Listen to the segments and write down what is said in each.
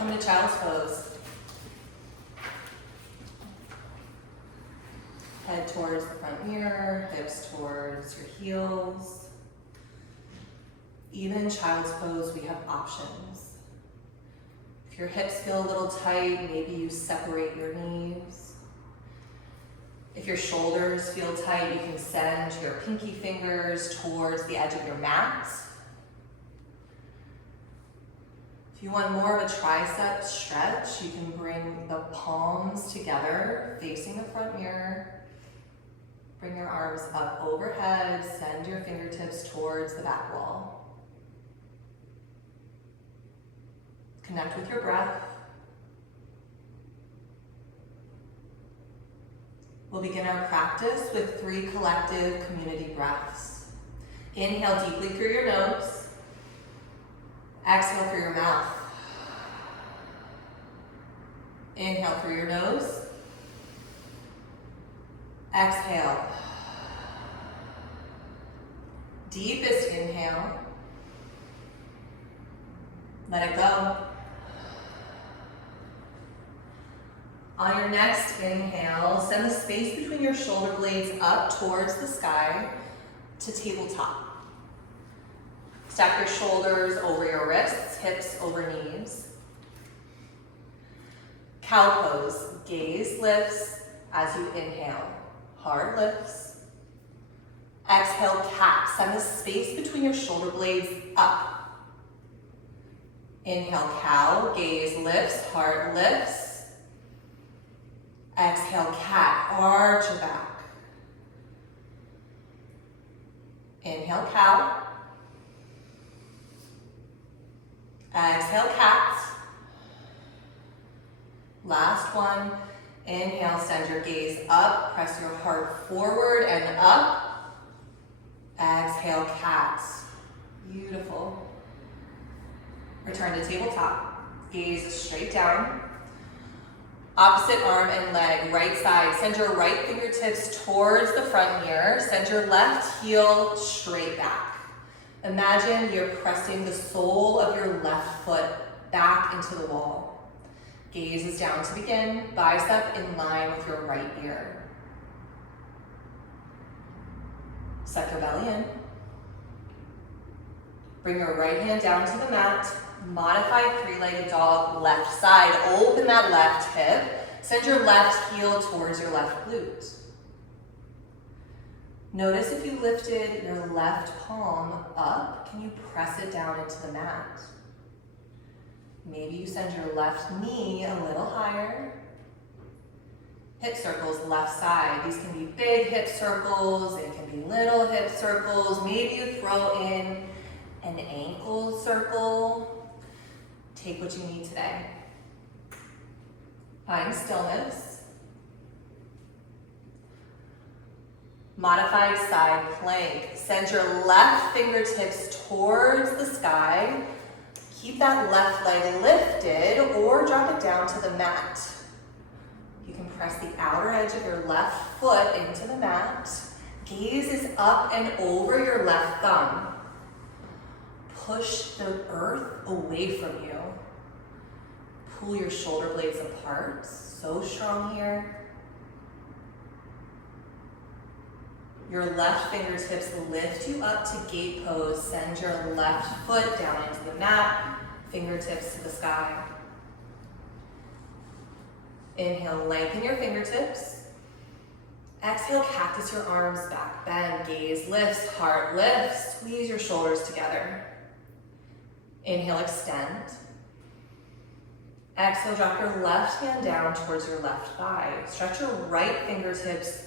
Come into child's pose. Head towards the front mirror, hips towards your heels. Even in child's pose, we have options. If your hips feel a little tight, maybe you separate your knees. If your shoulders feel tight, you can send your pinky fingers towards the edge of your mat. If you want more of a tricep stretch, you can bring the palms together, facing the front mirror. Bring your arms up overhead, send your fingertips towards the back wall. Connect with your breath. We'll begin our practice with 3 collective community breaths. Inhale deeply through your nose. Exhale through your mouth. Inhale through your nose. Exhale. Deepest inhale. Let it go. On your next inhale, send the space between your shoulder blades up towards the sky to tabletop. Stack your shoulders over your wrists, hips over knees. Cow pose, gaze lifts as you inhale. Heart lifts. Exhale, cat. Send the space between your shoulder blades up. Inhale, cow. Gaze lifts, heart lifts. Exhale, cat. Arch your back. Inhale, cow. Exhale, cat. Last one. Inhale, send your gaze up, press your heart forward and up. Exhale, cat. Beautiful. Return to tabletop. Gaze straight down. Opposite arm and leg, right side. Send your right fingertips towards the front mirror. Send your left heel straight back. Imagine you're pressing the sole of your left foot back into the wall. Gaze is down to begin, bicep in line with your right ear. Suck your belly in. Bring your right hand down to the mat. Modified 3-legged dog, left side. Open that left hip. Send your left heel towards your left glute. Notice if you lifted your left palm up, can you press it down into the mat? Maybe you send your left knee a little higher. Hip circles, left side. These can be big hip circles, they can be little hip circles. Maybe you throw in an ankle circle. Take what you need today. Find stillness. Modified side plank. Send your left fingertips towards the sky. Keep that left leg lifted or drop it down to the mat. You can press the outer edge of your left foot into the mat. Gaze is up and over your left thumb. Push the earth away from you. Pull your shoulder blades apart. So strong here. Your left fingertips lift you up to gate pose. Send your left foot down into the mat, fingertips to the sky. Inhale, lengthen your fingertips. Exhale, cactus your arms back. Bend, gaze lifts, heart lifts. Squeeze your shoulders together. Inhale, extend. Exhale, drop your left hand down towards your left thigh. Stretch your right fingertips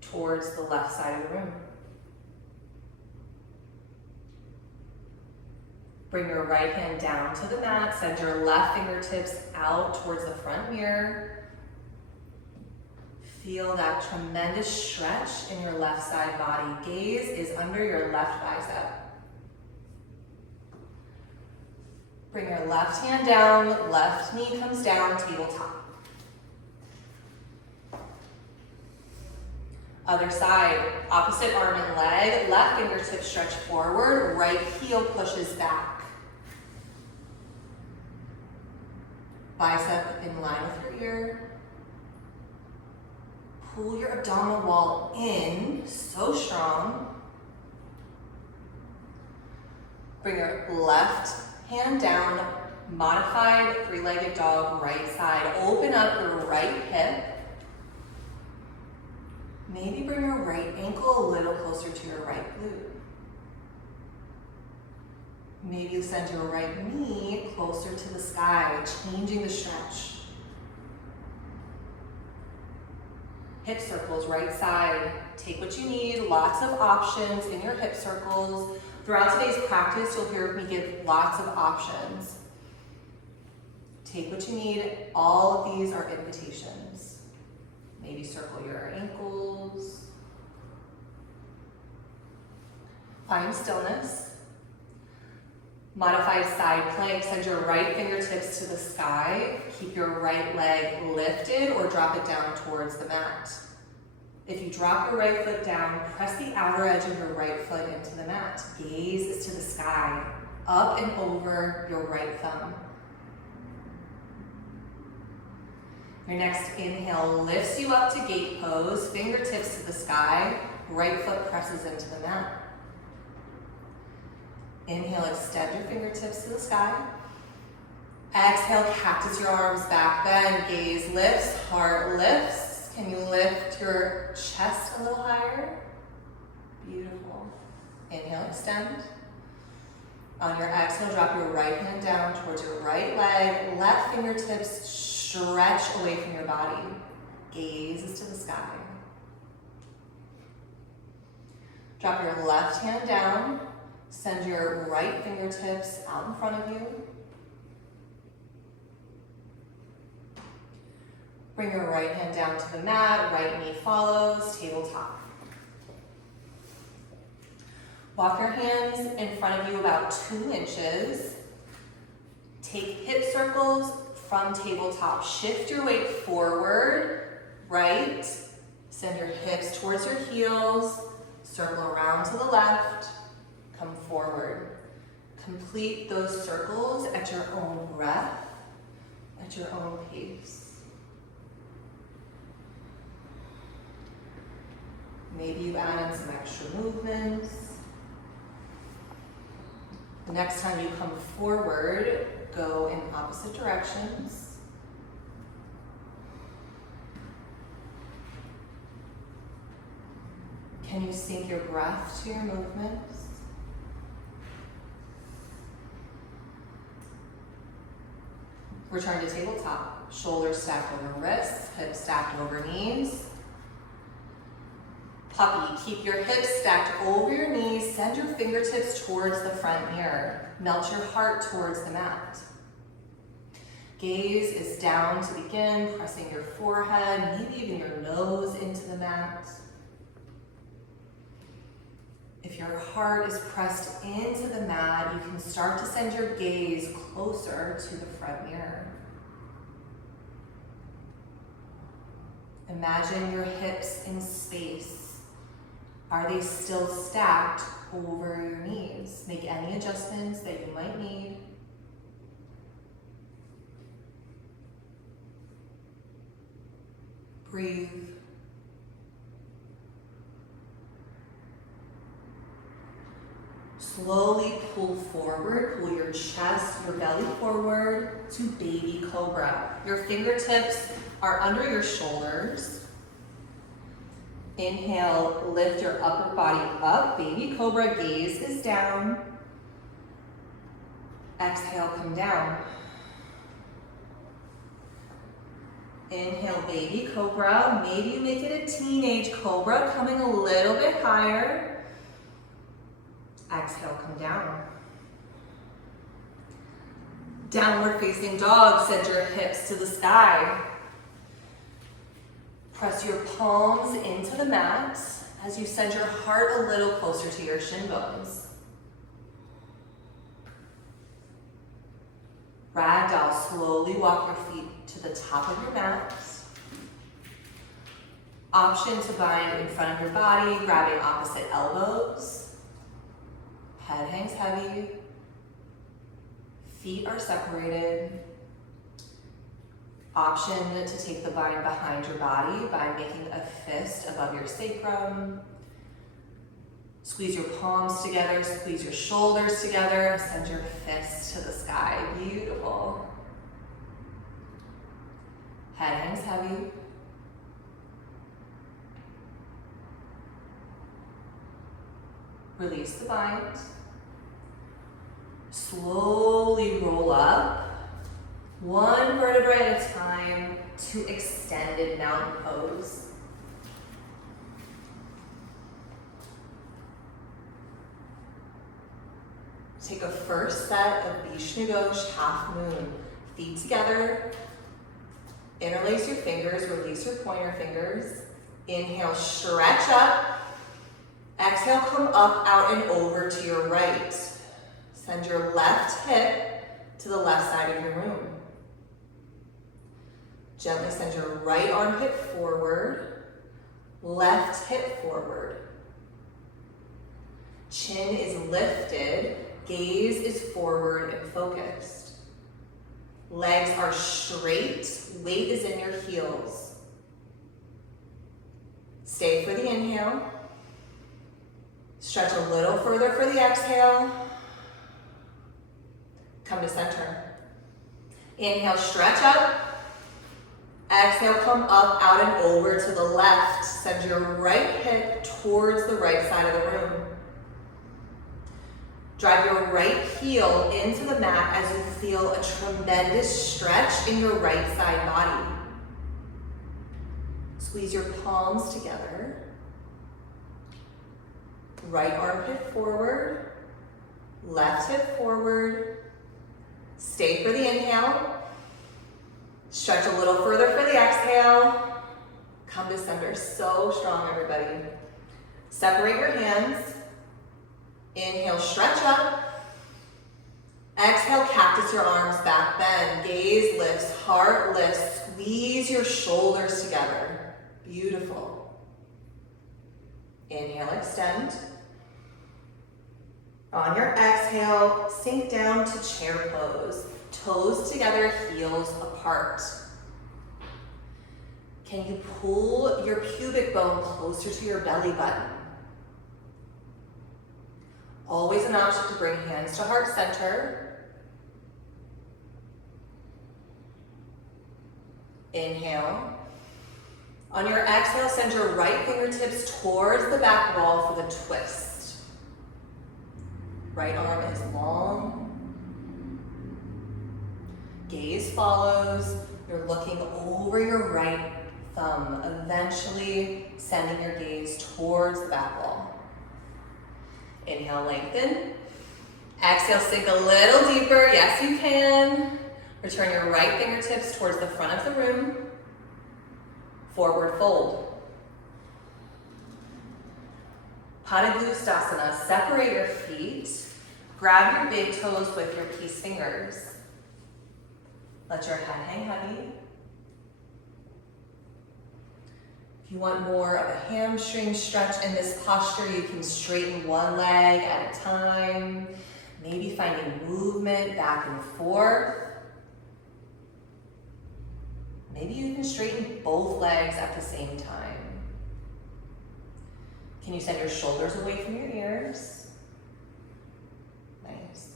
towards the left side of the room. Bring your right hand down to the mat. Send your left fingertips out towards the front mirror. Feel that tremendous stretch in your left side body. Gaze is under your left bicep. Bring your left hand down, left knee comes down, tabletop. Other side, opposite arm and leg, left fingertips stretch forward, right heel pushes back. Pull your abdominal wall in, so strong. Bring your left hand down, modified three-legged dog, right side. Open up your right hip. Maybe bring your right ankle a little closer to your right glute. Maybe you send your right knee closer to the sky, changing the stretch. Hip circles, right side. Take what you need, lots of options in your hip circles. Throughout today's practice, you'll hear me give lots of options. Take what you need. All of these are invitations. Maybe circle your ankles. Find stillness. Modified side plank. Send your right fingertips to the sky. Keep your right leg lifted or drop it down towards the mat. If you drop your right foot down, press the outer edge of your right foot into the mat. Gaze is to the sky, up and over your right thumb. Your next inhale lifts you up to gate pose, fingertips to the sky, right foot presses into the mat. Inhale, extend your fingertips to the sky. Exhale, cactus your arms back, bend, gaze lifts, heart lifts. Can you lift your chest a little higher? Beautiful. Inhale, extend. On your exhale, drop your right hand down towards your right leg. Left fingertips stretch away from your body. Gaze is to the sky. Drop your left hand down. Send your right fingertips out in front of you. Bring your right hand down to the mat, right knee follows, tabletop. Walk your hands in front of you about 2 inches. Take hip circles from tabletop. Shift your weight forward, right. Send your hips towards your heels. Circle around to the left. Come forward. Complete those circles at your own breath, at your own pace. Maybe you add in some extra movements. The next time you come forward, go in opposite directions. Can you sync your breath to your movements? Return to tabletop. Shoulders stacked over wrists, hips stacked over knees. Puppy, keep your hips stacked over your knees. Send your fingertips towards the front mirror. Melt your heart towards the mat. Gaze is down to begin, pressing your forehead, maybe even your nose into the mat. If your heart is pressed into the mat, you can start to send your gaze closer to the front mirror. Imagine your hips in space. Are they still stacked over your knees? Make any adjustments that you might need. Breathe. Slowly pull forward, pull your chest, your belly forward to baby cobra. Your fingertips are under your shoulders. Inhale, lift your upper body up, baby cobra, gaze is down. Exhale, come down. Inhale, baby cobra. Maybe you make it a teenage cobra, coming a little bit higher. Exhale, come down. Downward facing dog, send your hips to the sky. Press your palms into the mat as you send your heart a little closer to your shin bones. Ragdoll, slowly walk your feet to the top of your mat. Option to bind in front of your body, grabbing opposite elbows. Head hangs heavy. Feet are separated. Option to take the bind behind your body by making a fist above your sacrum. Squeeze your palms together, squeeze your shoulders together, send your fists to the sky. Beautiful. Head hangs heavy. Release the bind. Slowly roll up, one vertebrae at a time, to extended mountain pose. Take a first set of Vishnu Ghosh, half moon. Feet together. Interlace your fingers, release your pointer fingers. Inhale, stretch up. Exhale, come up, out, and over to your right. Send your left hip to the left side of your room. Gently send your right armpit forward, left hip forward. Chin is lifted, gaze is forward and focused. Legs are straight, weight is in your heels. Stay for the inhale. Stretch a little further for the exhale. Come to center. Inhale, stretch up. Exhale, come up, out, and over to the left. Send your right hip towards the right side of the room. Drive your right heel into the mat as you feel a tremendous stretch in your right side body. Squeeze your palms together. Right armpit forward, left hip forward. Stay for the inhale. Stretch a little further for the exhale. Come to center. So strong, everybody. Separate your hands. Inhale, stretch up. Exhale, cactus your arms back, bend. Gaze lifts, heart lifts. Squeeze your shoulders together. Beautiful. Inhale, extend. On your exhale, sink down to chair pose. Toes together, heels apart. Can you pull your pubic bone closer to your belly button? Always an option to bring hands to heart center. Inhale. On your exhale, send your right fingertips towards the back wall for the twist. Right arm is long. Gaze follows. You're looking over your right thumb, eventually sending your gaze towards the back wall. Inhale, lengthen. Exhale, sink a little deeper. Yes, you can. Return your right fingertips towards the front of the room. Forward fold. Padangusthasana. Separate your feet. Grab your big toes with your peace fingers. Let your head hang heavy. If you want more of a hamstring stretch in this posture, you can straighten one leg at a time. Maybe finding movement back and forth. Maybe you can straighten both legs at the same time. Can you send your shoulders away from your ears? Nice.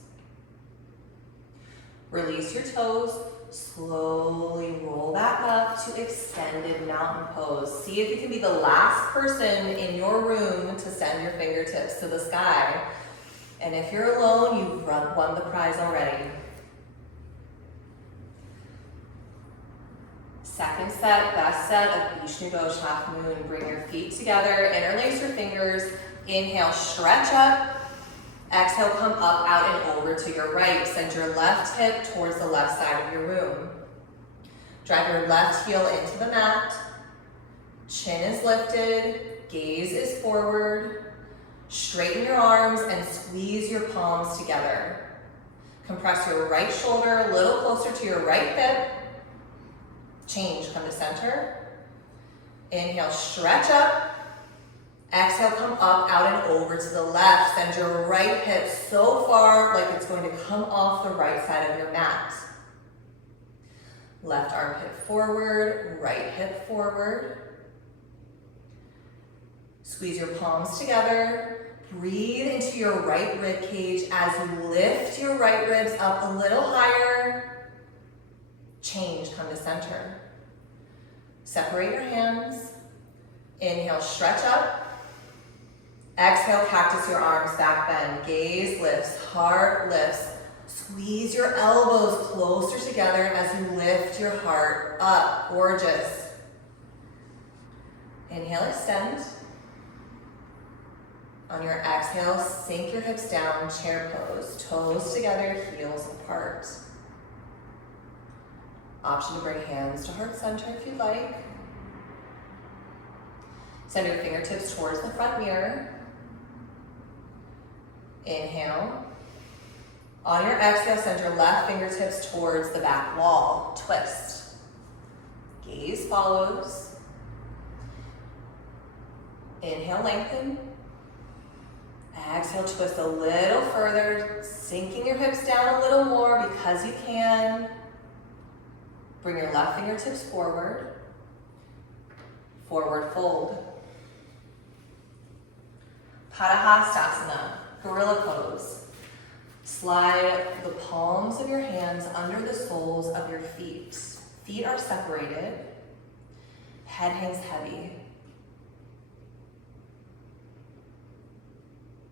Release your toes. Slowly roll back up to extended mountain pose. See if you can be the last person in your room to send your fingertips to the sky. And if you're alone, you've won the prize already. Second set, best set of Vishnu Ghosh half moon. Bring your feet together, interlace your fingers. Inhale, stretch up. Exhale, come up, out, and over to your right. Send your left hip towards the left side of your room. Drive your left heel into the mat. Chin is lifted, gaze is forward. Straighten your arms and squeeze your palms together. Compress your right shoulder a little closer to your right hip. Change, come to center. Inhale, stretch up. Exhale, come up, out, and over to the left. Send your right hip so far like it's going to come off the right side of your mat. Left armpit forward, right hip forward. Squeeze your palms together. Breathe into your right rib cage as you lift your right ribs up a little higher. Change, come to center. Separate your hands. Inhale, stretch up. Exhale, cactus your arms, back bend. Gaze lifts, heart lifts. Squeeze your elbows closer together as you lift your heart up. Gorgeous. Inhale, extend. On your exhale, sink your hips down, chair pose. Toes together, heels apart. Option to bring hands to heart center if you'd like. Send your fingertips towards the front mirror. Inhale. On your exhale, send your left fingertips towards the back wall. Twist. Gaze follows. Inhale, lengthen. Exhale, twist a little further, sinking your hips down a little more because you can. Bring your left fingertips forward. Forward fold. Padahastasana, gorilla pose. Slide the palms of your hands under the soles of your feet. Feet are separated. Head hangs heavy.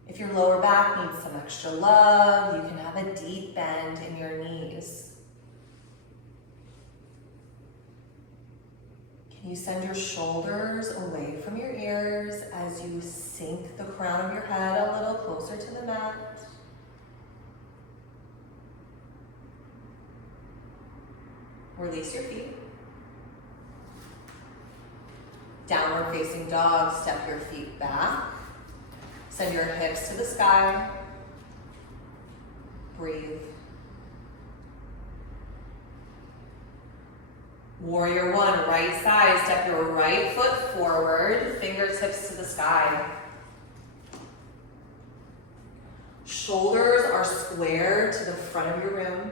If your lower back needs some extra love, you can have a deep bend in your knees. Can you send your shoulders away from your ears as you sink the crown of your head a little closer to the mat? Release your feet. Downward facing dog, step your feet back. Send your hips to the sky. Breathe. Warrior one, right side, step your right foot forward, fingertips to the sky. Shoulders are square to the front of your room.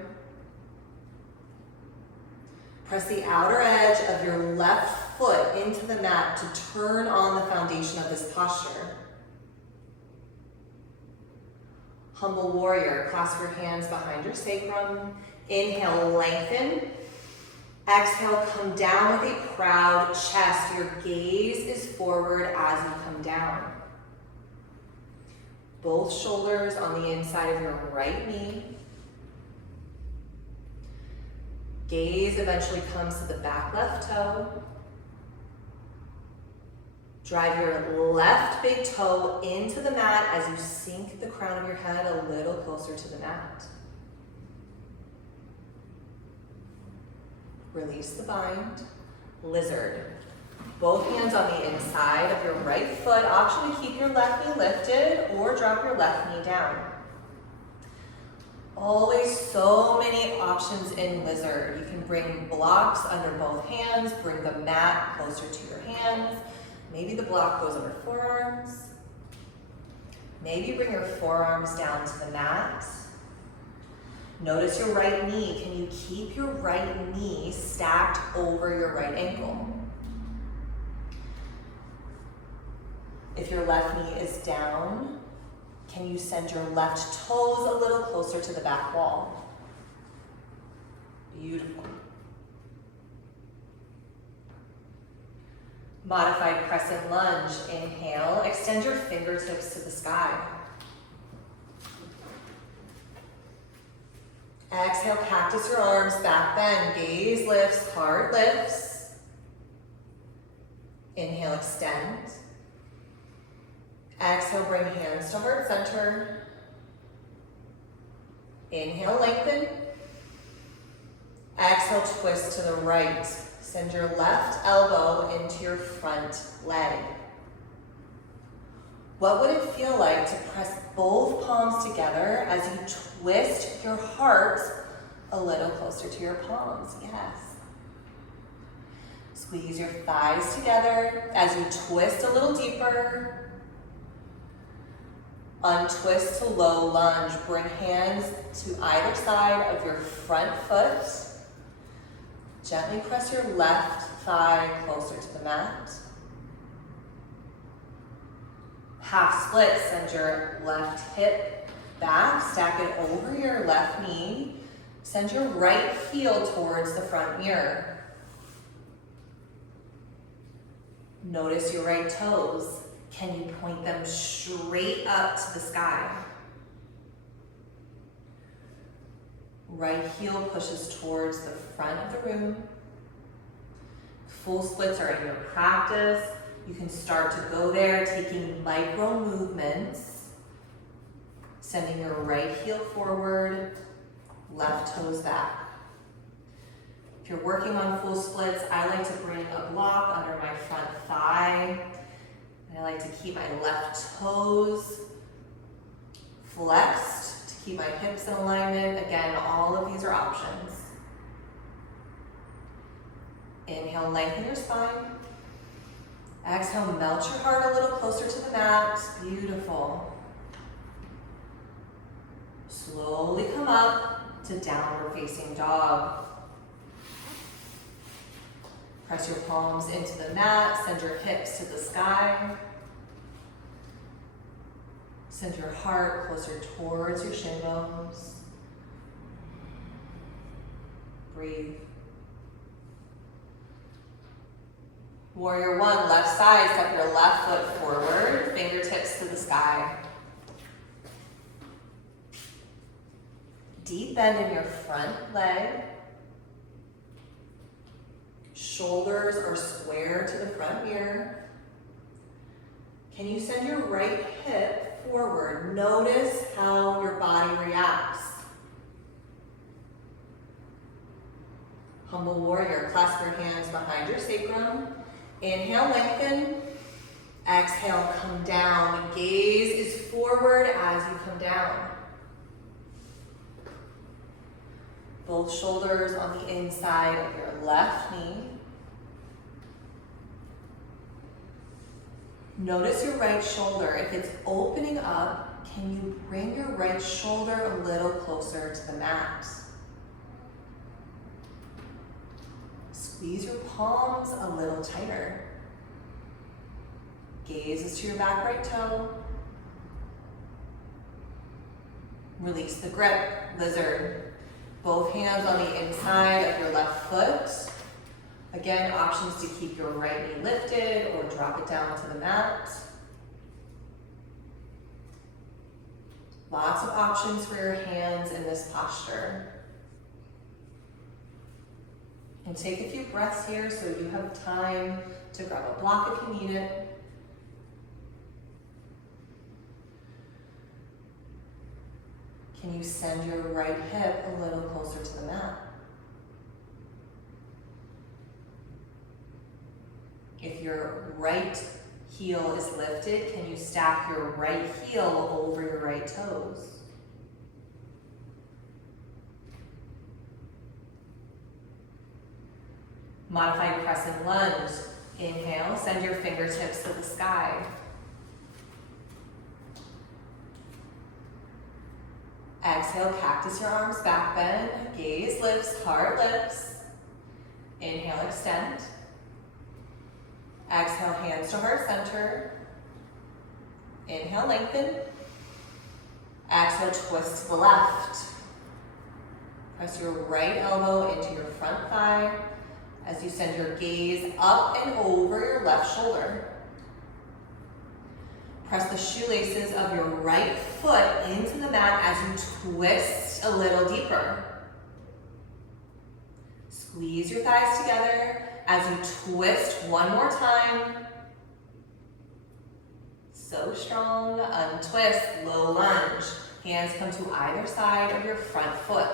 Press the outer edge of your left foot into the mat to turn on the foundation of this posture. Humble warrior, clasp your hands behind your sacrum. Inhale, lengthen. Exhale, come down with a proud chest. Your gaze is forward as you come down. Both shoulders on the inside of your right knee. Gaze eventually comes to the back left toe. Drive your left big toe into the mat as you sink the crown of your head a little closer to the mat. Release the bind. Lizard. Both hands on the inside of your right foot. Option to keep your left knee lifted or drop your left knee down. Always so many options in lizard. You can bring blocks under both hands, bring the mat closer to your hands. Maybe the block goes under forearms. Maybe bring your forearms down to the mat. Notice your right knee. Can you keep your right knee stacked over your right ankle? If your left knee is down, can you send your left toes a little closer to the back wall? Beautiful. Modified crescent lunge. Inhale, extend your fingertips to the sky. Exhale, cactus your arms, back bend. Gaze lifts, heart lifts. Inhale, extend. Exhale, bring hands to heart center. Inhale, lengthen. Exhale, twist to the right. Send your left elbow into your front leg. What would it feel like to press both palms together as you twist your heart a little closer to your palms? Yes. Squeeze your thighs together as you twist a little deeper. Untwist to low lunge. Bring hands to either side of your front foot. Gently press your left thigh closer to the mat. Half split, send your left hip back, stack it over your left knee. Send your right heel towards the front mirror. Notice your right toes. Can you point them straight up to the sky? Right heel pushes towards the front of the room. Full splits are in your practice. You can start to go there, taking micro movements, sending your right heel forward, left toes back. If you're working on full splits, I like to bring a block under my front thigh. And I like to keep my left toes flexed to keep my hips in alignment. Again, all of these are options. Inhale, lengthen your spine. Exhale, melt your heart a little closer to the mat. Beautiful. Slowly come up to downward facing dog. Press your palms into the mat, send your hips to the sky. Send your heart closer towards your shin bones. Breathe. Warrior one, left side, step your left foot forward, fingertips to the sky. Deep bend in your front leg. Shoulders are square to the front mirror. Can you send your right hip forward? Notice how your body reacts. Humble warrior, clasp your hands behind your sacrum. Inhale, lengthen. Exhale, come down. Gaze is forward as you come down. Both shoulders on the inside of your left knee. Notice your right shoulder. If it's opening up, can you bring your right shoulder a little closer to the mat? Squeeze your palms a little tighter. Gaze is to your back right toe. Release the grip, lizard. Both hands on the inside of your left foot. Again, options to keep your right knee lifted or drop it down to the mat. Lots of options for your hands in this posture. And take a few breaths here so you have time to grab a block if you need it. Can you send your right hip a little closer to the mat? If your right heel is lifted, can you stack your right heel over your right toes? Modified crescent lunge. Inhale, send your fingertips to the sky. Exhale, cactus your arms, back bend. Gaze lifts, heart lifts. Inhale, extend. Exhale, hands to heart center. Inhale, lengthen. Exhale, twist to the left. Press your right elbow into your front thigh as you send your gaze up and over your left shoulder. Press the shoelaces of your right foot into the mat as you twist a little deeper. Squeeze your thighs together as you twist one more time. So strong. Untwist, low lunge. Hands come to either side of your front foot.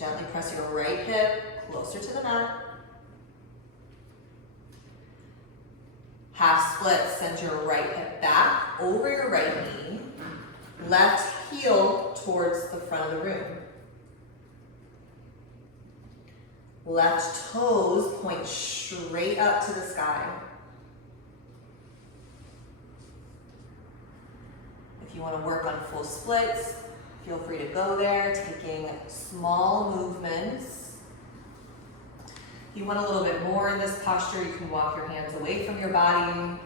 Gently press your right hip closer to the mat. Half split, send your right hip back over your right knee. Left heel towards the front of the room. Left toes point straight up to the sky. If you want to work on full splits, feel free to go there, taking small movements. If you want a little bit more in this posture, you can walk your hands away from your body.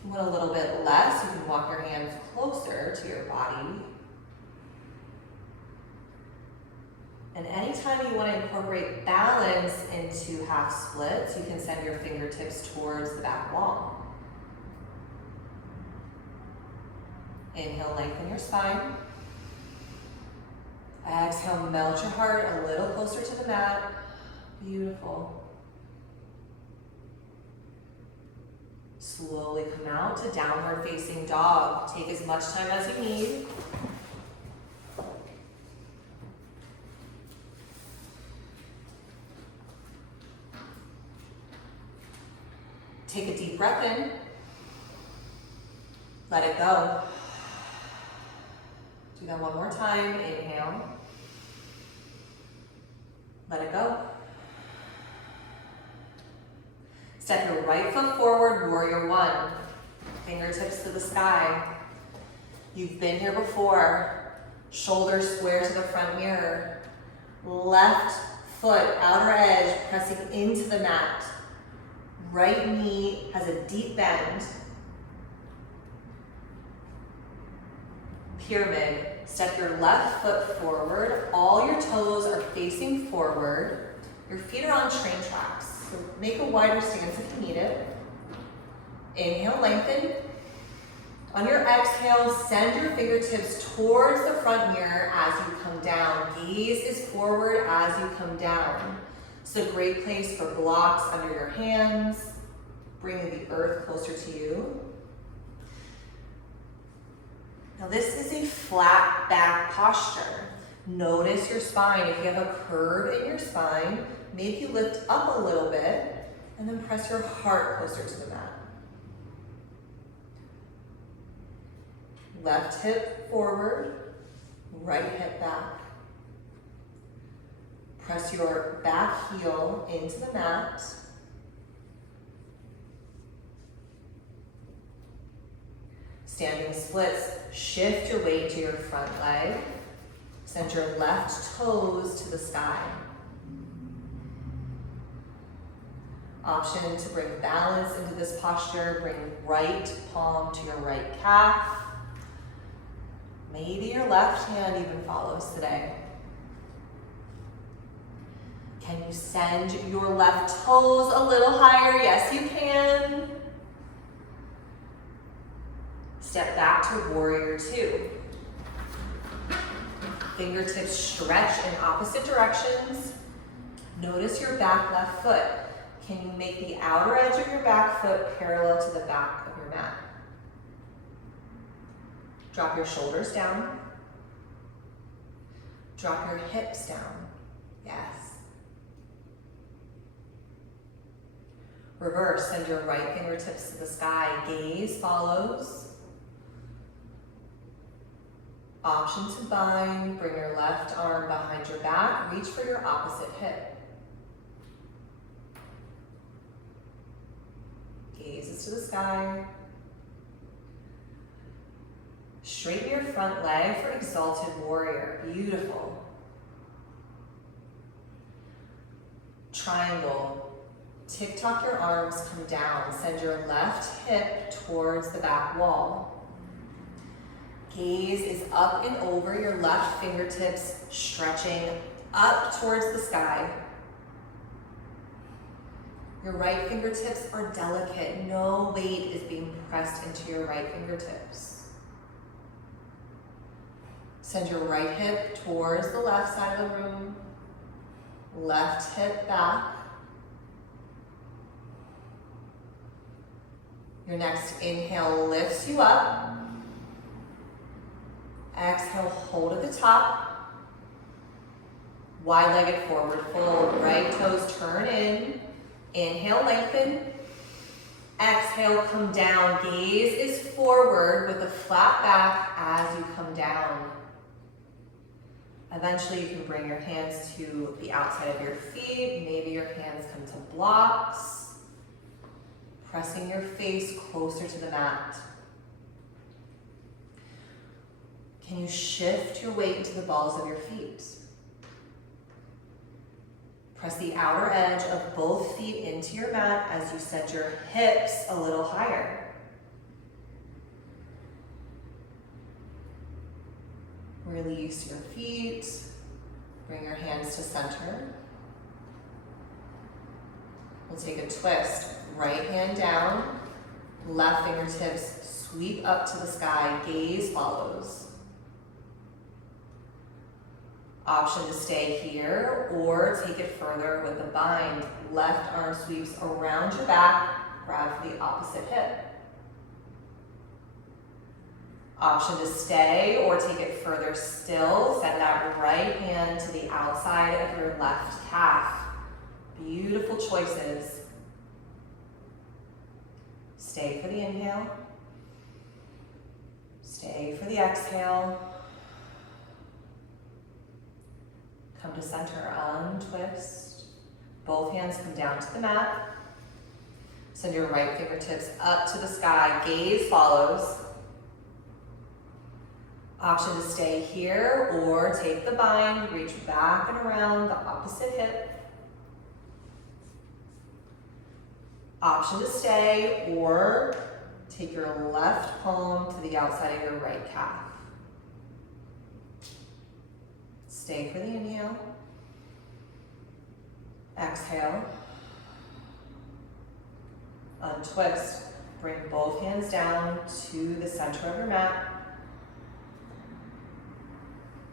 If you want a little bit less, you can walk your hands closer to your body. And anytime you want to incorporate balance into half splits, you can send your fingertips towards the back wall. Inhale, lengthen your spine. Exhale, melt your heart a little closer to the mat. Beautiful. Slowly come out to downward facing dog. Take as much time as you need. Take a deep breath in. Let it go. Do that one more time. Inhale. Let it go. Step your right foot forward, warrior one. Fingertips to the sky. You've been here before. Shoulders square to the front mirror. Left foot, outer edge, pressing into the mat. Right knee has a deep bend. Pyramid. Step your left foot forward. All your toes are facing forward. Your feet are on train tracks. So make a wider stance if you need it. Inhale, lengthen. On your exhale, send your fingertips towards the front mirror as you come down. Gaze is forward as you come down. It's a great place for blocks under your hands, bringing the earth closer to you. Now this is a flat back posture. Notice your spine. If you have a curve in your spine, maybe lift up a little bit and then press your heart closer to the mat. Left hip forward, right hip back. Press your back heel into the mat. Standing splits, shift your weight to your front leg. Send your left toes to the sky. Option to bring balance into this posture. Bring right palm to your right calf. Maybe your left hand even follows today. Can you send your left toes a little higher? Yes, you can. Step back to warrior two. Fingertips stretch in opposite directions. Notice your back left foot. Can you make the outer edge of your back foot parallel to the back of your mat? Drop your shoulders down. Drop your hips down. Yes. Reverse, send your right fingertips to the sky. Gaze follows. Option to bind. Bring your left arm behind your back. Reach for your opposite hip. Gaze is to the sky. Straighten your front leg for exalted warrior. Beautiful. Triangle. Tick-tock your arms, come down. Send your left hip towards the back wall. Gaze is up and over your left fingertips, stretching up towards the sky. Your right fingertips are delicate. No weight is being pressed into your right fingertips. Send your right hip towards the left side of the room. Left hip back. Your next inhale lifts you up. Exhale, hold at the top. Wide-legged forward fold. Right toes turn in. Inhale, lengthen. Exhale, come down. Gaze is forward with a flat back as you come down. Eventually, you can bring your hands to the outside of your feet. Maybe your hands come to blocks. Pressing your face closer to the mat. Can you shift your weight into the balls of your feet? Press the outer edge of both feet into your mat as you send your hips a little higher. Release your feet. Bring your hands to center. We'll take a twist. Right hand down, left fingertips sweep up to the sky, gaze follows. Option to stay here or take it further with the bind. Left arm sweeps around your back, grab for the opposite hip. Option to stay or take it further still. Send that right hand to the outside of your left calf. Beautiful choices. Stay for the inhale. Stay for the exhale. Come to center, untwist. Both hands come down to the mat. Send your right fingertips up to the sky. Gaze follows. Option to stay here or take the bind, reach back and around the opposite hip. Option to stay or take your left palm to the outside of your right calf. Stay for the inhale. Exhale. Untwist. Bring both hands down to the center of your mat.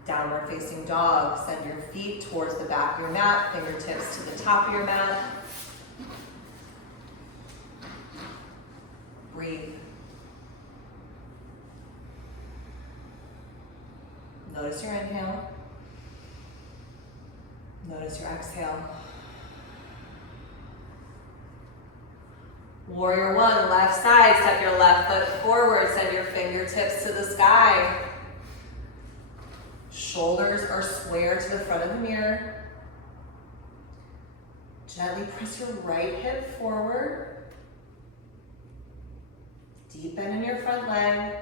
Downward facing dog. Send your feet towards the back of your mat, fingertips to the top of your mat. Breathe. Notice your inhale. Notice your exhale. Warrior one, left side, step your left foot forward, send your fingertips to the sky. Shoulders are square to the front of the mirror. Gently press your right hip forward. Deep bend in your front leg.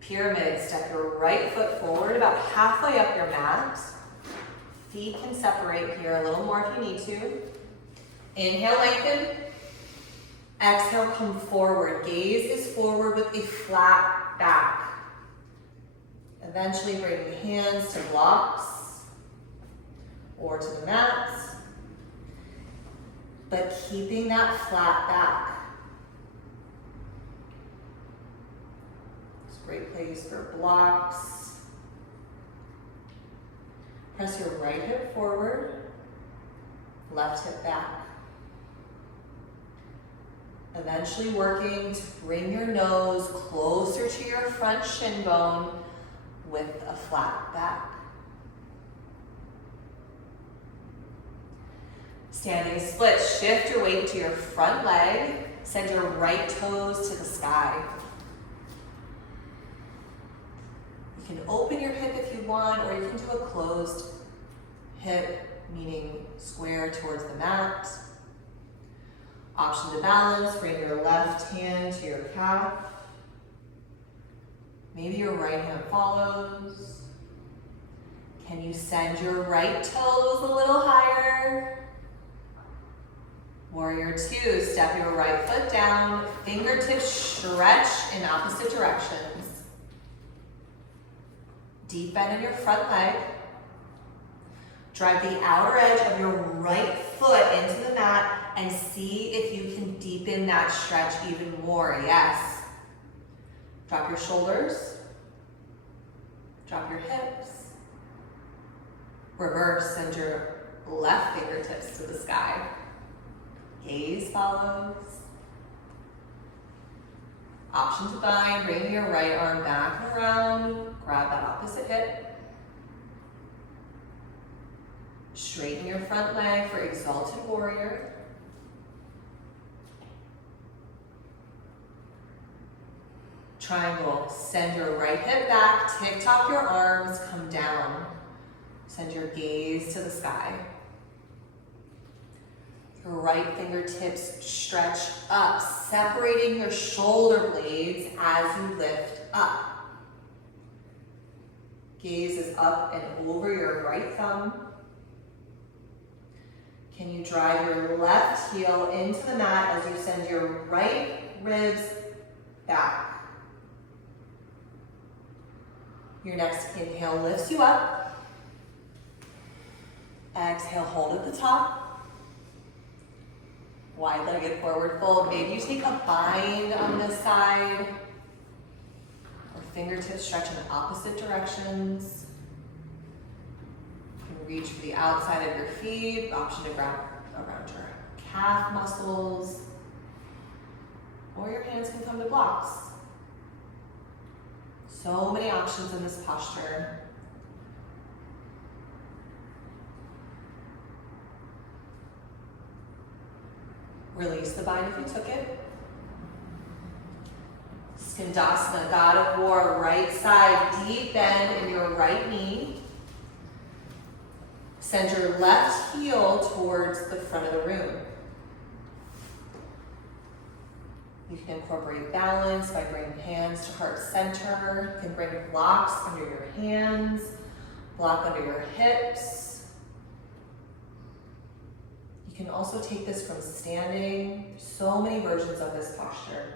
Pyramid, step your right foot forward about halfway up your mat. Feet can separate here a little more if you need to. Inhale, lengthen. Exhale, come forward. Gaze is forward with a flat back. Eventually bring the hands to blocks or to the mats, but keeping that flat back. It's a great place for blocks. Press your right hip forward, left hip back. Eventually working to bring your nose closer to your front shin bone with a flat back. Standing split, shift your weight to your front leg, send your right toes to the sky. You can open your hip if you want, or you can do a closed hip, meaning square towards the mat. Option to balance, bring your left hand to your calf. Maybe your right hand follows. Can you send your right toes a little higher? Warrior two, step your right foot down, fingertips stretch in opposite directions. Deep bend in your front leg. Drive the outer edge of your right foot into the mat and see if you can deepen that stretch even more. Yes. Drop your shoulders. Drop your hips. Reverse, send your left fingertips to the sky. Gaze follows. Option to bind, bring your right arm back and around. Grab that opposite hip. Straighten your front leg for exalted warrior. Triangle, send your right hip back, tick-tock your arms, come down. Send your gaze to the sky. Your right fingertips stretch up, separating your shoulder blades as you lift up. Gaze is up and over your right thumb. Can you drive your left heel into the mat as you send your right ribs back? Your next inhale lifts you up. Exhale, hold at the top. Wide-legged forward fold. Maybe you take a bind on this side. Or fingertips stretch in opposite directions. You can reach for the outside of your feet. Option to grab around your calf muscles. Or your hands can come to blocks. So many options in this posture. Release the bind if you took it. Skandasana, God of War, right side, deep bend in your right knee. Send your left heel towards the front of the room. You can incorporate balance by bringing hands to heart center. You can bring blocks under your hands, block under your hips. You can also take this from standing. So many versions of this posture.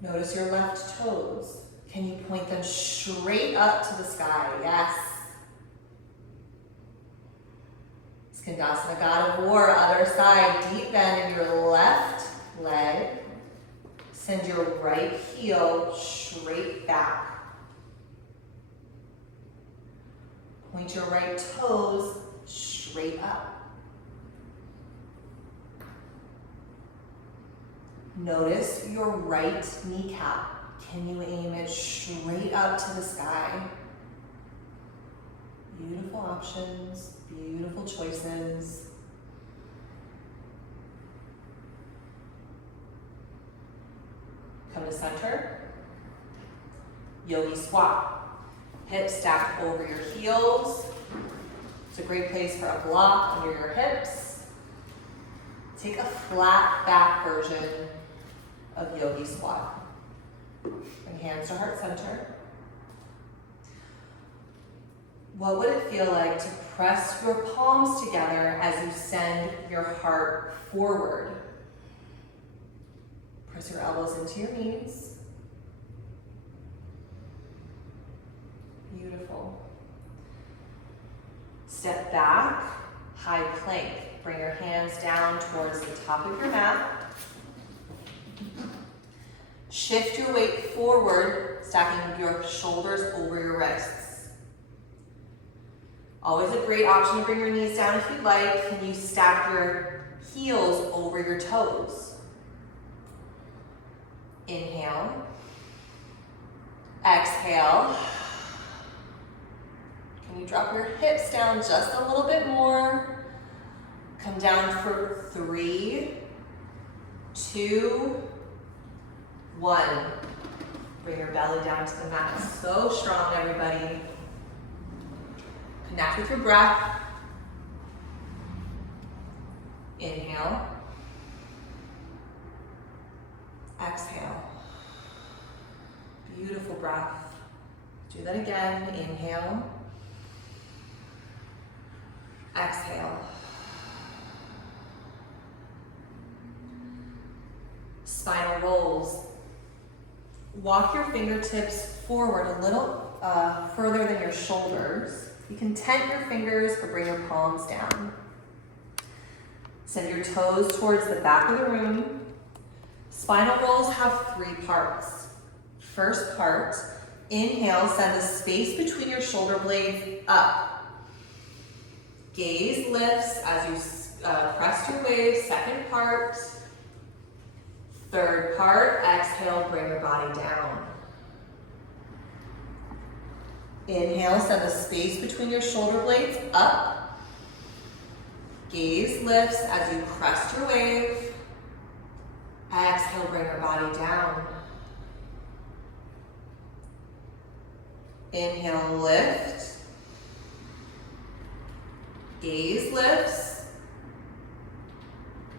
Notice your left toes. Can you point them straight up to the sky? Yes. Skandasana, God of War, other side, deep bend in your left leg. Send your right heel straight back. Point your right toes straight up. Notice your right kneecap. Can you aim it straight up to the sky? Beautiful options, beautiful choices. Come to center. Yogi squat. Hips stacked over your heels. It's a great place for a block under your hips. Take a flat back version of yogi squat. Bring hands to heart center. What would it feel like to press your palms together as you send your heart forward? Press your elbows into your knees. Beautiful. Step back, high plank. Bring your hands down towards the top of your mat. Shift your weight forward, stacking your shoulders over your wrists. Always a great option to bring your knees down if you'd like. Can you stack your heels over your toes? Inhale. Exhale. Can you drop your hips down just a little bit more? Come down for 3, 2, 1. Bring your belly down to the mat. So strong, everybody. Connect with your breath. Inhale. Exhale. Beautiful breath. Do that again. Inhale. Exhale. Spinal rolls. Walk your fingertips forward a little further than your shoulders. You can tent your fingers or bring your palms down. Send your toes towards the back of the room. Spinal rolls have 3 parts. First part, inhale, send the space between your shoulder blades up. Gaze lifts as you crest your wave. Second part. Third part, exhale, bring your body down. Inhale, send the space between your shoulder blades up. Gaze lifts as you crest your wave. Exhale, bring your body down. Inhale, lift. Gaze lifts.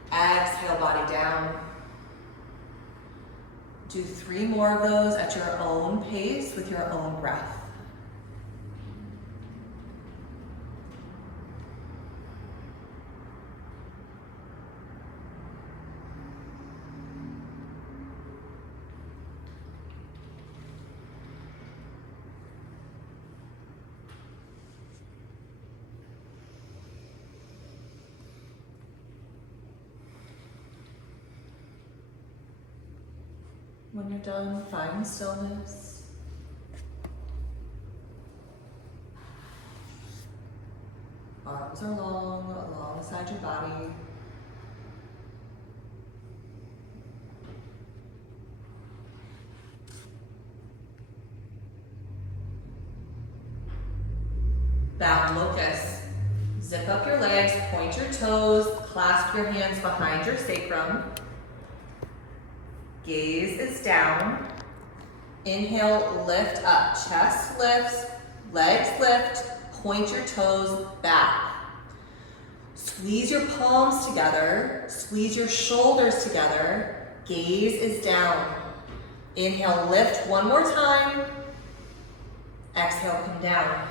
Exhale, body down. Do 3 more of those at your own pace with your own breath. When you're done, find stillness. Arms are long, alongside your body. Bound locust. Zip up your legs, point your toes, clasp your hands behind your sacrum. Gaze is down. Inhale, lift up, chest lifts, legs lift, point your toes back. Squeeze your palms together, squeeze your shoulders together. Gaze is down. Inhale, lift one more time. Exhale, come down.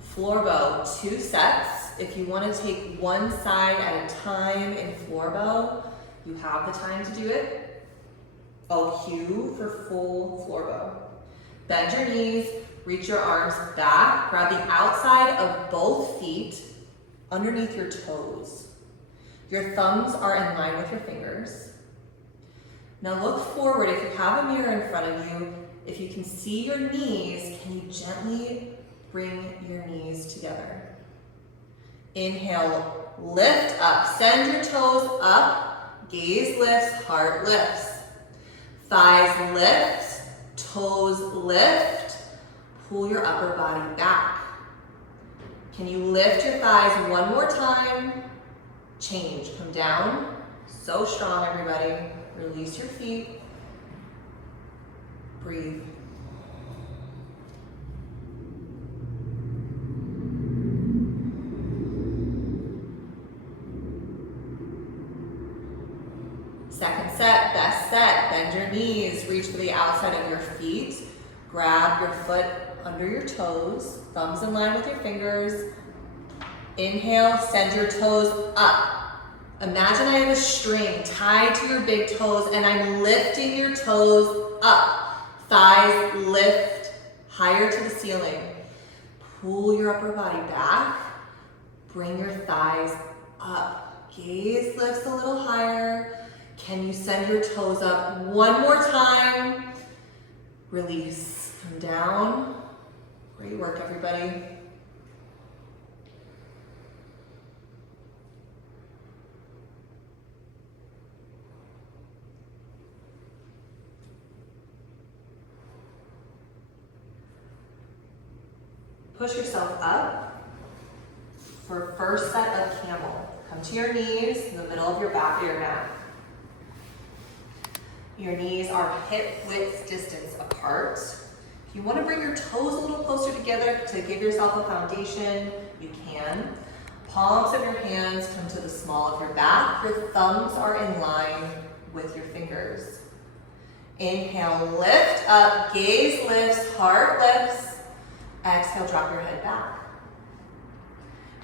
Floor bow, 2 sets. If you want to take one side at a time in floor bow, you have the time to do it. I'll cue for full floor bow. Bend your knees, reach your arms back, grab the outside of both feet underneath your toes. Your thumbs are in line with your fingers. Now look forward. If you have a mirror in front of you, if you can see your knees, can you gently bring your knees together? Inhale, lift up, send your toes up, gaze lifts, heart lifts. Thighs lift, toes lift, pull your upper body back. Can you lift your thighs one more time? Change, come down. So strong, everybody. Release your feet. Breathe. Second set, best set. Bend your knees, reach for the outside of your feet. Grab your foot under your toes, thumbs in line with your fingers. Inhale, send your toes up. Imagine I have a string tied to your big toes and I'm lifting your toes up. Thighs lift higher to the ceiling. Pull your upper body back. Bring your thighs up. Gaze lifts a little higher. Can you send your toes up one more time? Release, come down. Great work, everybody. Push yourself up for first set of camel. Come to your knees in the middle of your back of your mat. Your knees are hip width distance apart. If you want to bring your toes a little closer together to give yourself a foundation, you can. Palms of your hands come to the small of your back. Your thumbs are in line with your fingers. Inhale, lift up, gaze lifts, heart lifts. Exhale, drop your head back.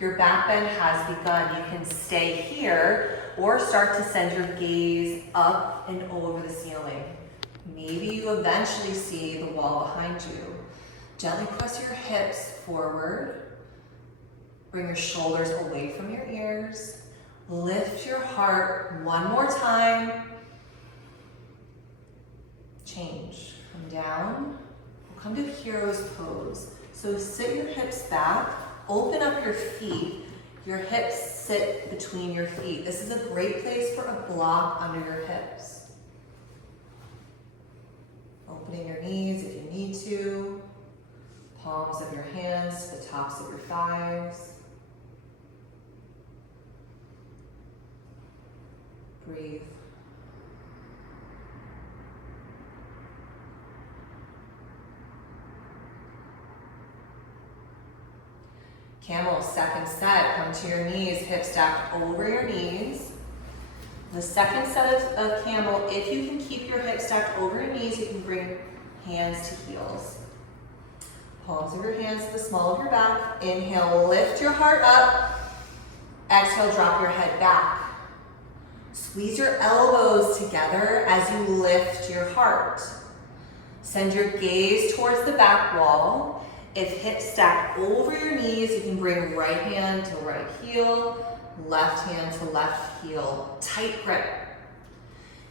Your back bend has begun. You can stay here or start to send your gaze up and over the ceiling. Maybe you eventually see the wall behind you. Gently press your hips forward. Bring your shoulders away from your ears. Lift your heart one more time. Change. Come down. We'll come to hero's pose. So sit your hips back. Open up your feet. Your hips sit between your feet. This is a great place for a block under your hips. Opening your knees if you need to. Palms of your hands to the tops of your thighs. Breathe. Camel, second set. Come to your knees, hips stacked over your knees. The second set of camel, if you can keep your hips stacked over your knees, you can bring hands to heels. Palms of your hands to the small of your back. Inhale, lift your heart up. Exhale, drop your head back. Squeeze your elbows together as you lift your heart. Send your gaze towards the back wall. If hips stack over your knees, you can bring right hand to right heel, left hand to left heel. Tight grip.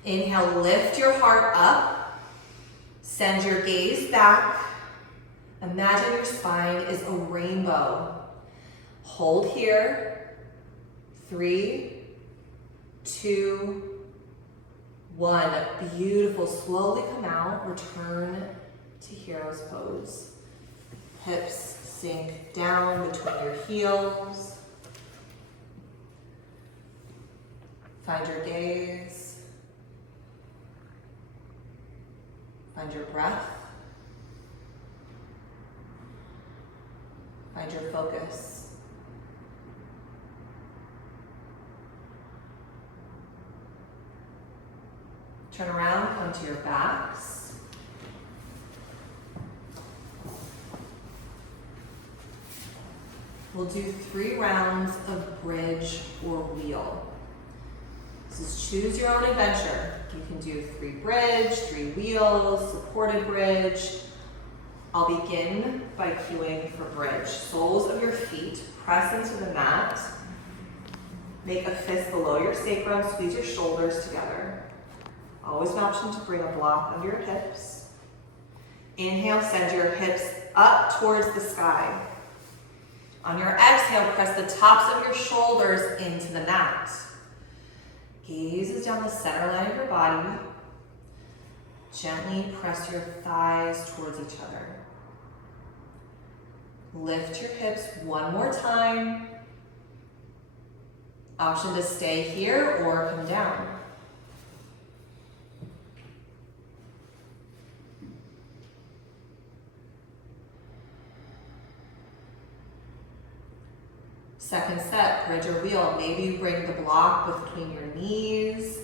Inhale, lift your heart up. Send your gaze back. Imagine your spine is a rainbow. Hold here. 3, 2, 1. Beautiful. Slowly come out. Return to hero's pose. Hips sink down between your heels. Find your gaze. Find your breath. Find your focus. Turn around, come to your backs. We'll do 3 rounds of bridge or wheel. This is choose your own adventure. You can do 3 bridge, 3 wheels, supported bridge. I'll begin by cueing for bridge. Soles of your feet press into the mat. Make a fist below your sacrum, squeeze your shoulders together. Always an option to bring a block under your hips. Inhale, send your hips up towards the sky. On your exhale, press the tops of your shoulders into the mat. Gaze is down the center line of your body. Gently press your thighs towards each other. Lift your hips one more time. Option to stay here or come down. Second set, bridge or wheel. Maybe you bring the block between your knees.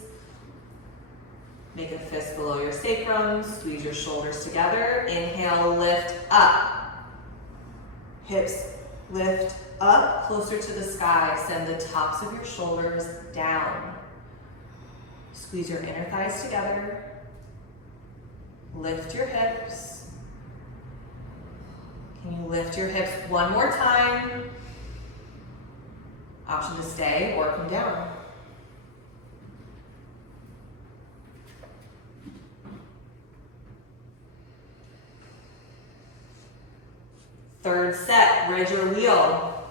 Make a fist below your sacrum. Squeeze your shoulders together. Inhale, lift up. Hips lift up, closer to the sky. Send the tops of your shoulders down. Squeeze your inner thighs together. Lift your hips. Can you lift your hips one more time? Option to stay or come down. Third set, bridge or wheel.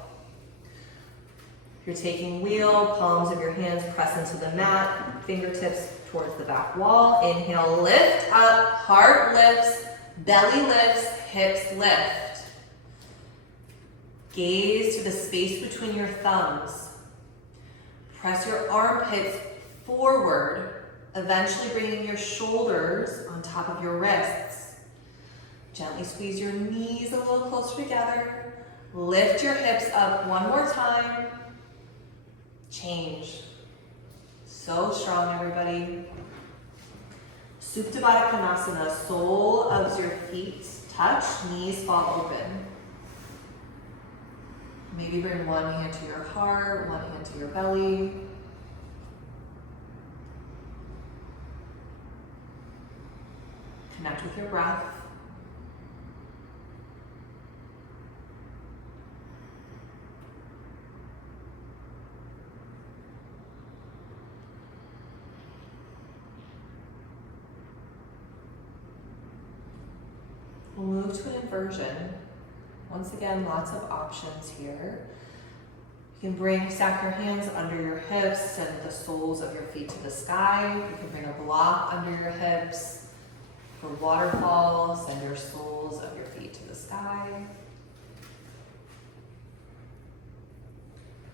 If you're taking wheel, palms of your hands press into the mat, fingertips towards the back wall. Inhale, lift up, heart lifts, belly lifts, hips lift. Gaze to the space between your thumbs. Press your armpits forward, eventually bringing your shoulders on top of your wrists. Gently squeeze your knees a little closer together. Lift your hips up one more time. Change. So strong, everybody. Supta Baddha Konasana, sole of your feet touch, knees fall open. Maybe bring one hand to your heart, one hand to your belly. Connect with your breath. We'll move to an inversion. Once again, lots of options here. You can stack your hands under your hips, send the soles of your feet to the sky. You can bring a block under your hips. For waterfall, send your soles of your feet to the sky.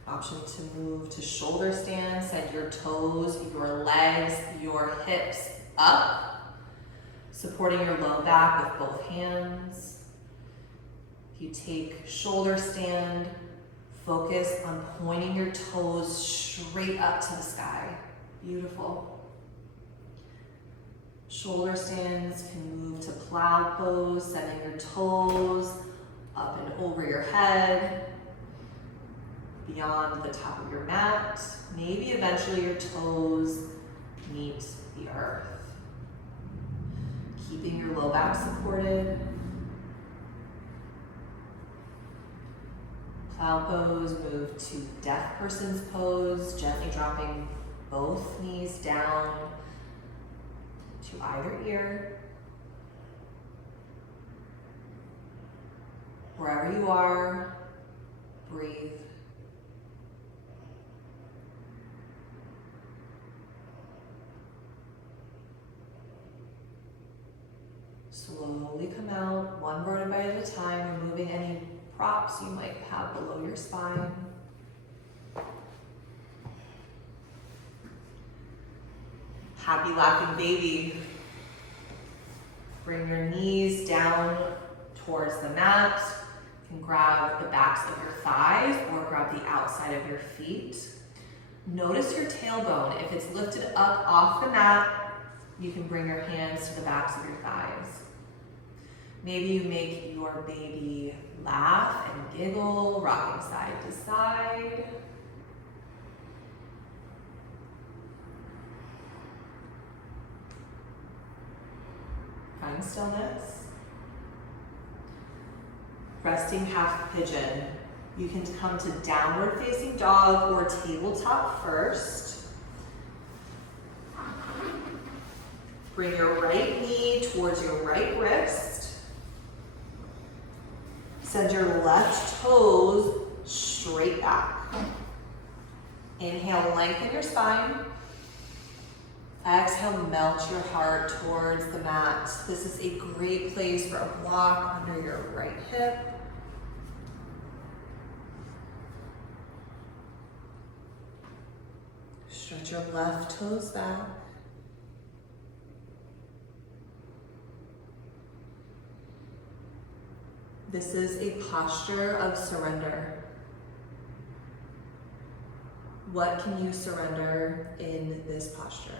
Option to move to shoulder stand, send your toes, your legs, your hips up, supporting your low back with both hands. If you take shoulder stand, focus on pointing your toes straight up to the sky. Beautiful. Shoulder stands can move to plow pose, sending your toes up and over your head, beyond the top of your mat. Maybe eventually your toes meet the earth. Keeping your low back supported. Clown pose, move to deaf person's pose, gently dropping both knees down to either ear. Wherever you are, breathe. Slowly come out, one vertebrae at a time, removing any props you might have below your spine. Happy laughing baby. Bring your knees down towards the mat. You can grab the backs of your thighs or grab the outside of your feet. Notice your tailbone. If it's lifted up off the mat, you can bring your hands to the backs of your thighs. Maybe you make your baby laugh and giggle, rocking side to side. Find stillness. Resting half pigeon. You can come to downward facing dog or tabletop first. Bring your right knee towards your right wrist. Send your left toes straight back. Inhale, lengthen your spine. Exhale, melt your heart towards the mat. This is a great place for a block under your right hip. Stretch your left toes back. This is a posture of surrender. What can you surrender in this posture?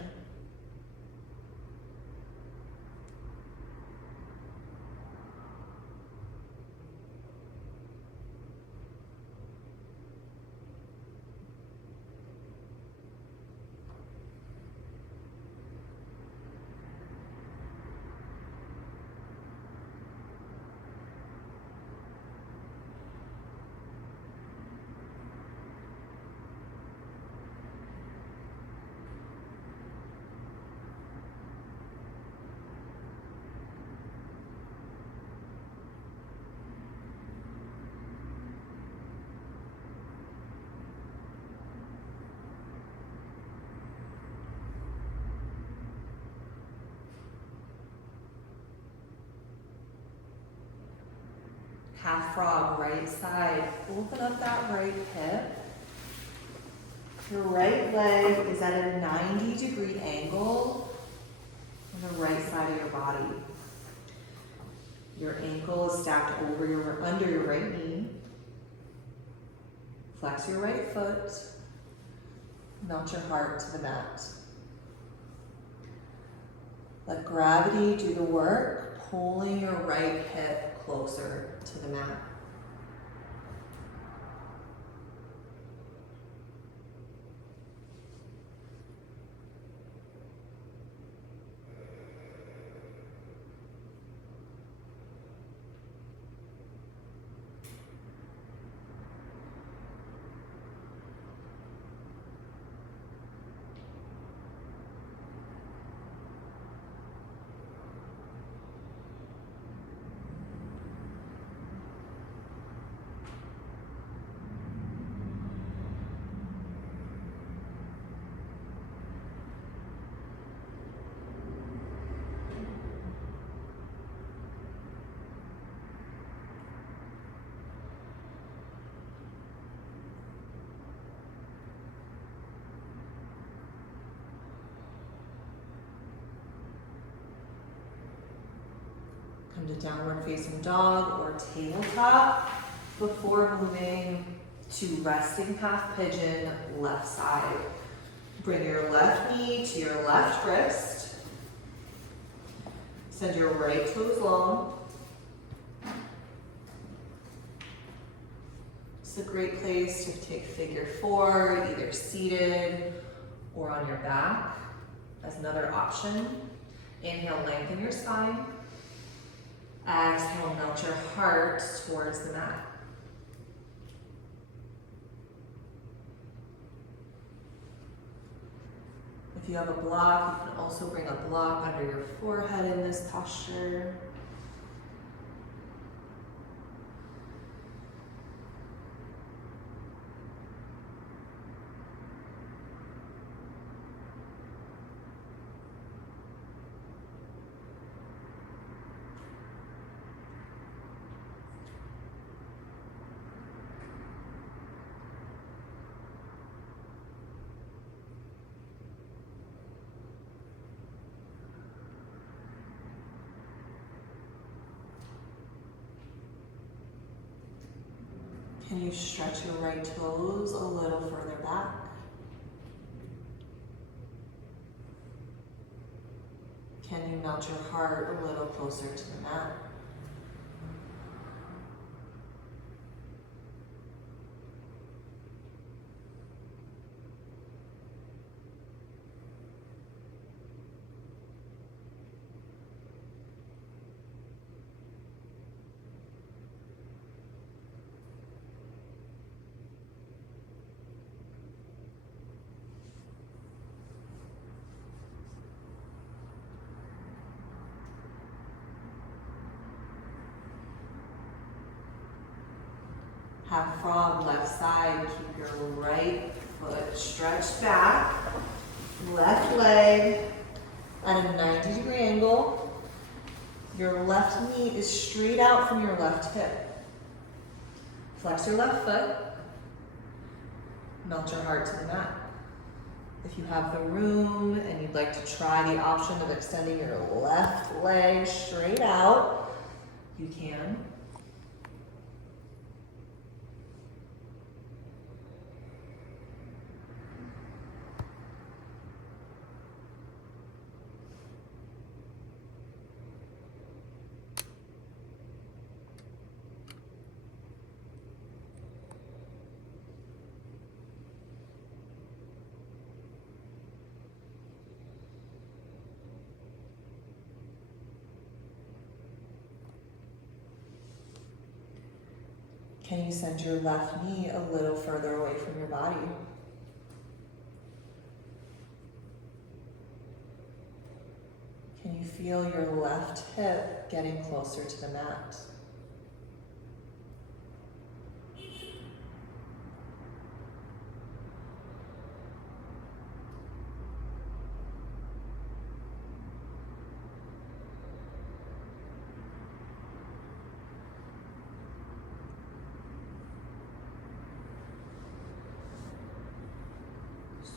Half frog, right side. Open up that right hip. Your right leg is at a 90-degree angle on the right side of your body. Your ankle is stacked under your right knee. Flex your right foot. Melt your heart to the mat. Let gravity do the work, pulling your right hip closer to the mat. Come to downward facing dog or tabletop before moving to resting half pigeon, left side. Bring your left knee to your left wrist. Send your right toes long. It's a great place to take figure four, either seated or on your back as another option. Inhale, lengthen your spine. Exhale, melt your heart towards the mat. If you have a block, you can also bring a block under your forehead in this posture. Can you stretch your right toes a little further back? Can you melt your heart a little closer to the mat? Half frog, left side. Keep your right foot stretched back. Left leg at a 90-degree angle. Your left knee is straight out from your left hip. Flex your left foot. Melt your heart to the mat. If you have the room and you'd like to try the option of extending your left leg straight out, you can. Can you send your left knee a little further away from your body? Can you feel your left hip getting closer to the mat?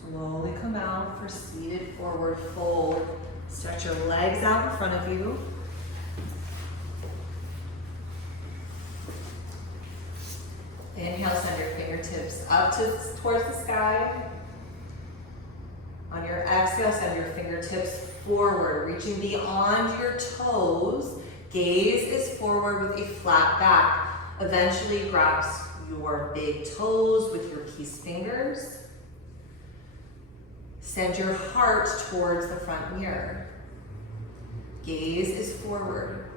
Slowly come out for seated forward fold. Stretch your legs out in front of you. Inhale, send your fingertips up towards the sky. On your exhale, send your fingertips forward, reaching beyond your toes. Gaze is forward with a flat back. Eventually grasp your big toes with your peace fingers. Send your heart towards the front mirror. Gaze is forward.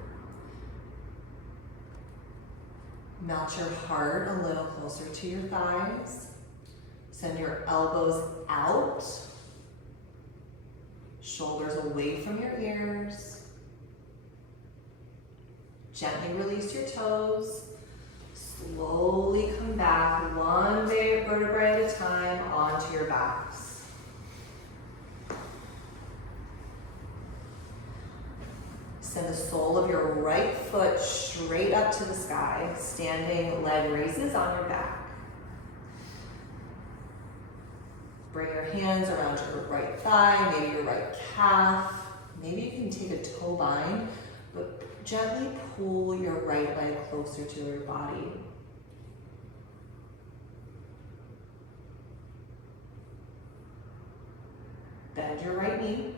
Melt your heart a little closer to your thighs. Send your elbows out. Shoulders away from your ears. Gently release your toes. Slowly come back one vertebrae at a time onto your backs. Send the sole of your right foot straight up to the sky. Standing leg raises on your back. Bring your hands around your right thigh, maybe your right calf. Maybe you can take a toe bind, but gently pull your right leg closer to your body. Bend your right knee.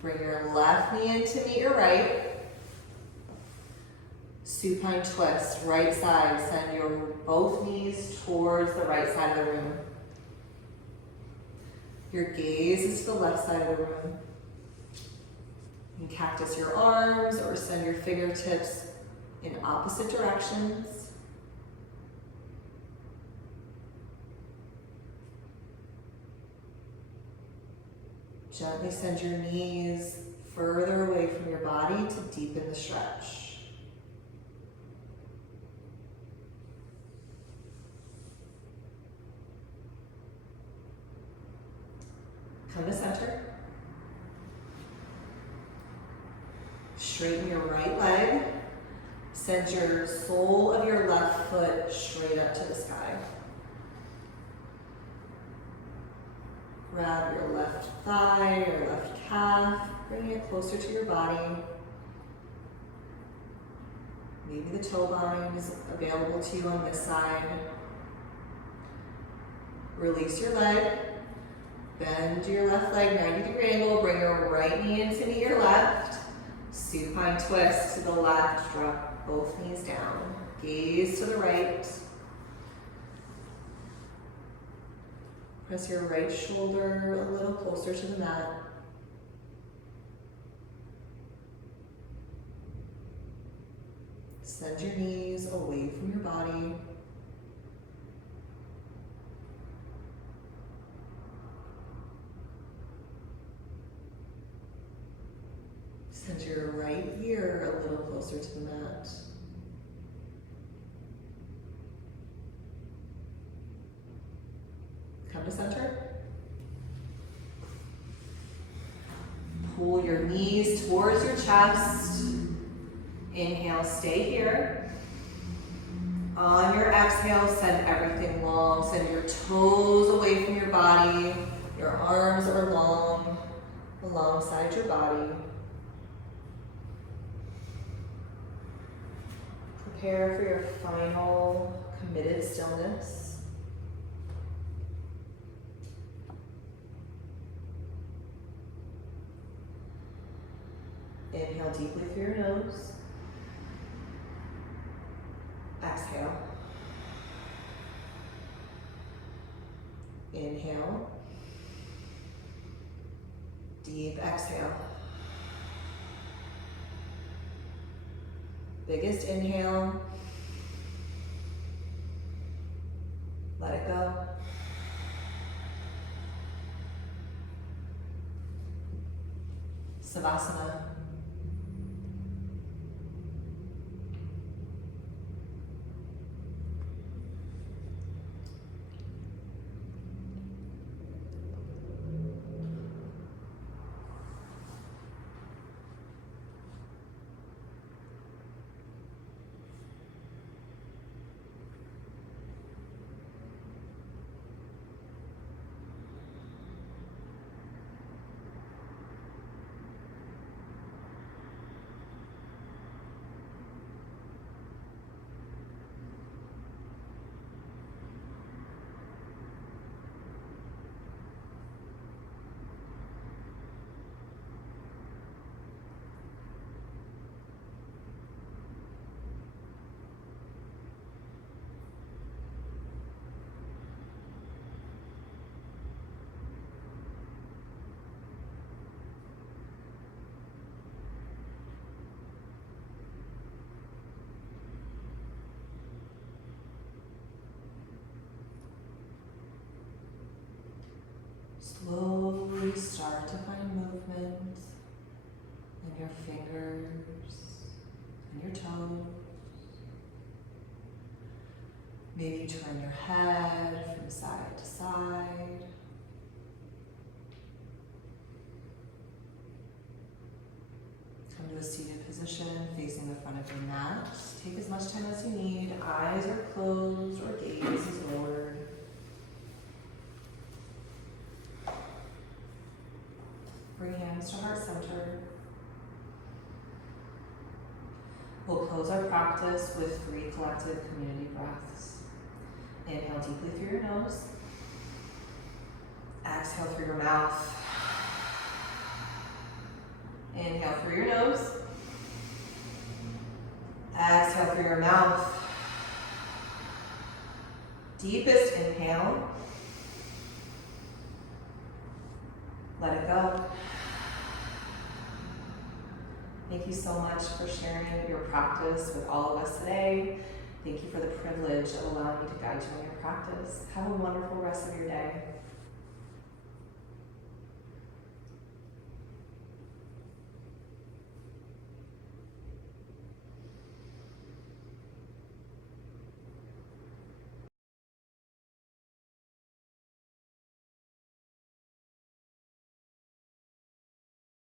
Bring your left knee in to meet your right. Supine twist, right side. Send your both knees towards the right side of the room. Your gaze is to the left side of the room. You can cactus your arms or send your fingertips in opposite directions. Gently send your knees further away from your body to deepen the stretch. Come to center. Straighten your right leg. Send your sole of your left foot straight up to the sky. Grab your left thigh or left calf, bring it closer to your body. Maybe the toe line is available to you on this side. Release your leg. Bend your left leg 90-degree angle. Bring your right knee into your left. Supine twist to the left. Drop both knees down. Gaze to the right. Press your right shoulder a little closer to the mat. Send your knees away from your body. Send your right ear a little closer to the mat. Come to center. Pull your knees towards your chest. Inhale, stay here. On your exhale, send everything long. Send your toes away from your body. Your arms are long alongside your body. Prepare for your final committed stillness. Inhale deeply through your nose. Exhale. Inhale. Deep exhale. Biggest inhale. Let it go. Savasana. Slowly start to find movement in your fingers and your toes. Maybe turn your head from side to side. Come to a seated position facing the front of your mat. Take as much time as you need. Eyes are closed or gaze is lowered. Bring hands to heart center. We'll close our practice with 3 collective community breaths. Inhale deeply through your nose. Exhale through your mouth. Inhale through your nose. Exhale through your mouth. Deepest inhale. Let it go. Thank you so much for sharing your practice with all of us today. Thank you for the privilege of allowing me to guide you in your practice. Have a wonderful rest of your day.